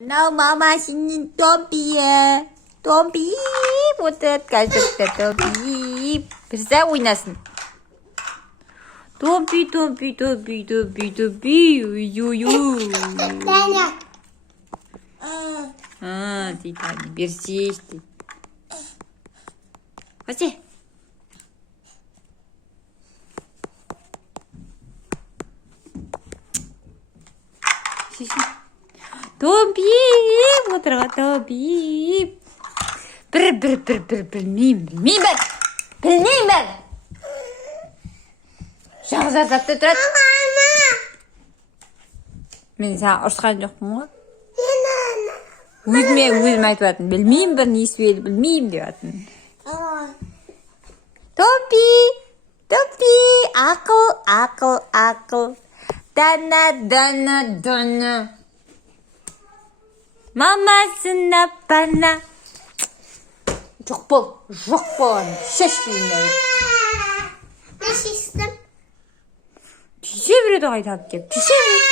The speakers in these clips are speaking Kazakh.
Noma 맛있는 tombiye. Tombi butet kaçıktı tombi. Birse oynasın. Tombi. Yu. Bir tane bir şey işte. Hadi. Şişin. Tombi butra tombi. Bilmeyeyim ben. Şahzat da turat. Men sen ұрысқан жоқпын ғой. Өзіме айтып жатырмын. Білмеймін бір не сөйледі, білмеймін деп жатырмын. Томпи, ақыл. Дана. Мамасына пана. Жоқ болған. Шешкейін. Ne şiştim? Түйсе береді қайтап деп. Түйсе береді.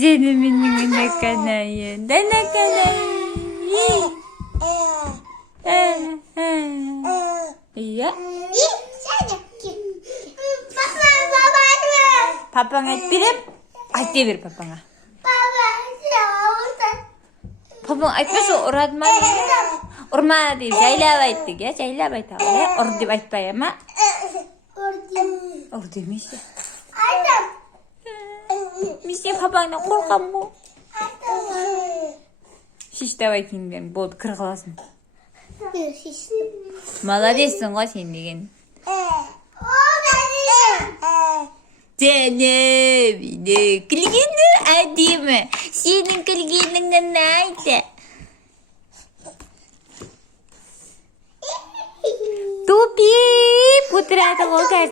Seni benim kanayı. Dana kanayı. Ya. Papana ettirip. Ayte ver papana. Papana aytmasa ұрады ма? Ұрма деп жайлап айттық, ya. Жайлап айтамын, ya. Ұр деп айтпай ama. Ұр демейші. Мен сен папаңнан қорқамын ғой. Шеш давай киімдерің болды, кір қыласың. Молодецсің ғой сен деген. Мені күлгені әдемі. Сенің күлгеніңнен айты. Тупи, пұтырады ғой қазір.